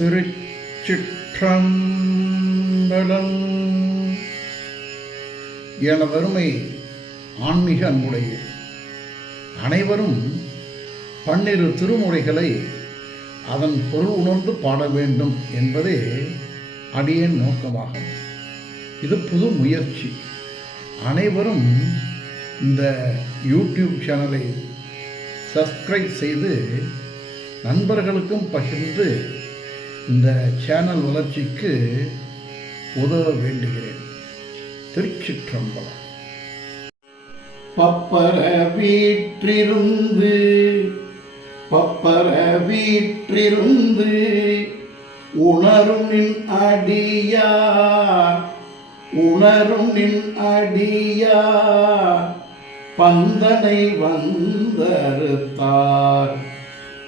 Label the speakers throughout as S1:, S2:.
S1: திருச்சிற்றம்பலம். எனதருமை ஆன்மீக அன்புடைய அனைவரும் பன்னிரு திருமுறைகளை அதன் பொருள் உணர்ந்து பாட வேண்டும் என்பதே அடியேன் நோக்கமாகும். இது புது முயற்சி. அனைவரும் இந்த யூடியூப் சேனலை சப்ஸ்கிரைப் செய்து நண்பர்களுக்கும் பகிர்ந்து இந்த சேனல் வளர்ச்சிக்கு உதவ வேண்டுகிறேன். திருச்சிற்றம்பலம். பப்பர வீற்றிருந்து பப்பர வீற்றிருந்து உணரும் நின் அடியார் உணரும் நின் அடியார் பந்தனை வந்தறுத்தார்.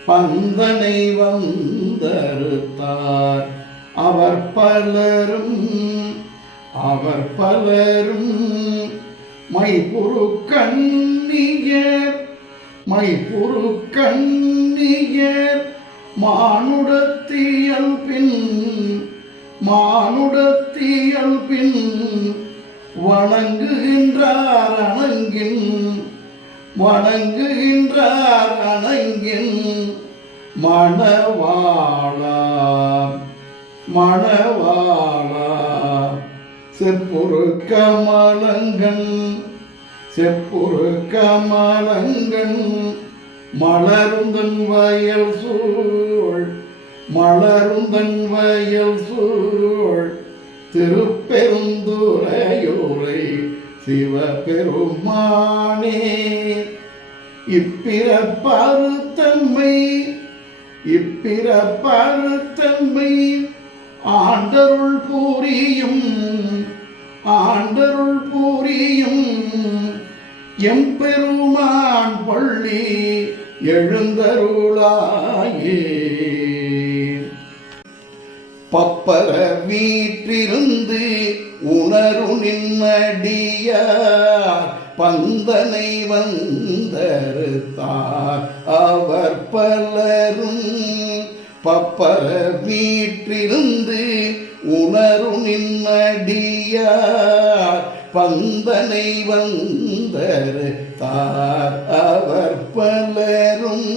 S1: பந்தனை வந்தறுத்தார். அவர் பலரும் அவர் பலரும் மைபுரு கண்ணியர் மைபுரு கண்ணியர் மானுடத்தியல் பின் மானுடத்தியல் பின் வணங்குகின்றார் அணங்கின் வணங்குகின்றார் அணங்கின் மணவாளா மணவாளா செப்புரு கமலங்கன் செப்புரு கமலங்கன் மலருந்தன் வயல் சூழ் மலருந்தன் வயல் சூழ். திருப்பெருந்துரையூரை சிவபெருமானே இப்பிறப்பருத்தன்மை இப்பிறப்பருத்தன்மை ஆண்டருள் பூரியும் ஆண்டருள் பூரியும் எம்பெருமான் பள்ளி எழுந்தருளாயே. பப்பர வீற்றிருந்து உணரு நின்னடியார் பந்தனை வந்தறுத்தார் அவர் பலரும். பப்பர வீற்றிருந்து உணரு நின்னடியார் பந்தனை வந்தறுத்தார் அவர் பலரும்.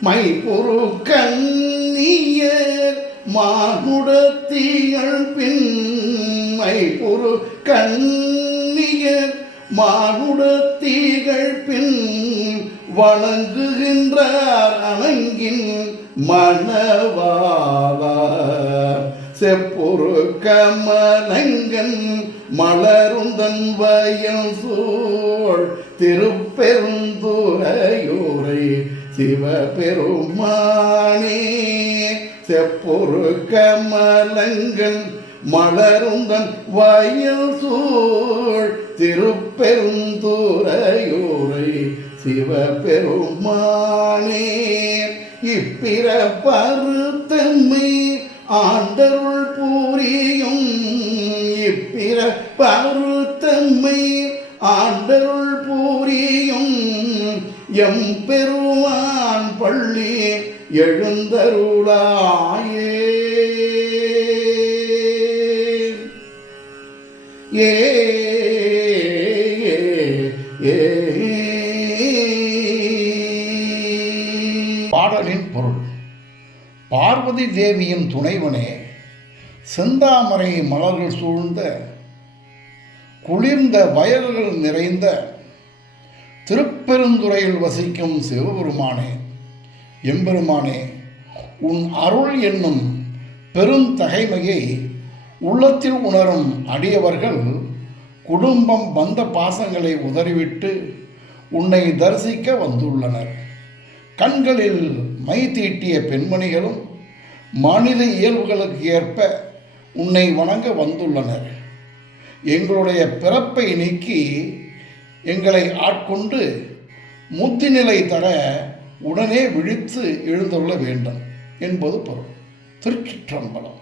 S1: மைபொரு கண் மாகுடத்தியல் பின்மை பொரு கண்ணியர் மாகுடத்தீகள் பின் வணங்குகின்றார் அணங்கின் மணவாவா செப்பொரு கமலங்கன் மலருந்தன் வயல் சூழ் திருப்பெருந்துரையோ சிவபெருமானே செப்பொரு கமலங்கள் மலருந்தன் வயல் சூழ் திருப்பெருந்துரையூரை சிவபெருமானே இப்பிற பருத்தன்மை ஆண்டருள் பூரியும் இப்பிற பருத்தன்மை ஆண்டருள் எம் பெருமான் பள்ளி எழுந்தருளாயே ஏ ஏ, ஏ. பாடலின் பொருள் பார்வதி தேவியின் துணைவனே செந்தாமரை மலர்கள் சூழ்ந்த குளிர்ந்த வயல்கள் நிறைந்த திருப்பெருந்துறையில் வசிக்கும் சிவபெருமானே எம்பெருமானே உன் அருள் என்னும் பெருந்தகைமையை உள்ளத்தில் உணரும் அடியவர்கள் குடும்பம் பந்த பாசங்களை உதறிவிட்டு உன்னை தரிசிக்க வந்துள்ளனர். கண்களில் மை தீட்டிய பெண்மணிகளும் மனித இயல்புகளுக்கு ஏற்ப உன்னை வணங்க வந்துள்ளனர். எங்களுடைய பிறப்பை நீக்கி எங்களை ஆட்கொண்டு முத்திநிலை தர உடனே விழித்து எழுந்துள்ள வேண்டும் என்பது பொருள். திருச்சிற்றம்பலம்.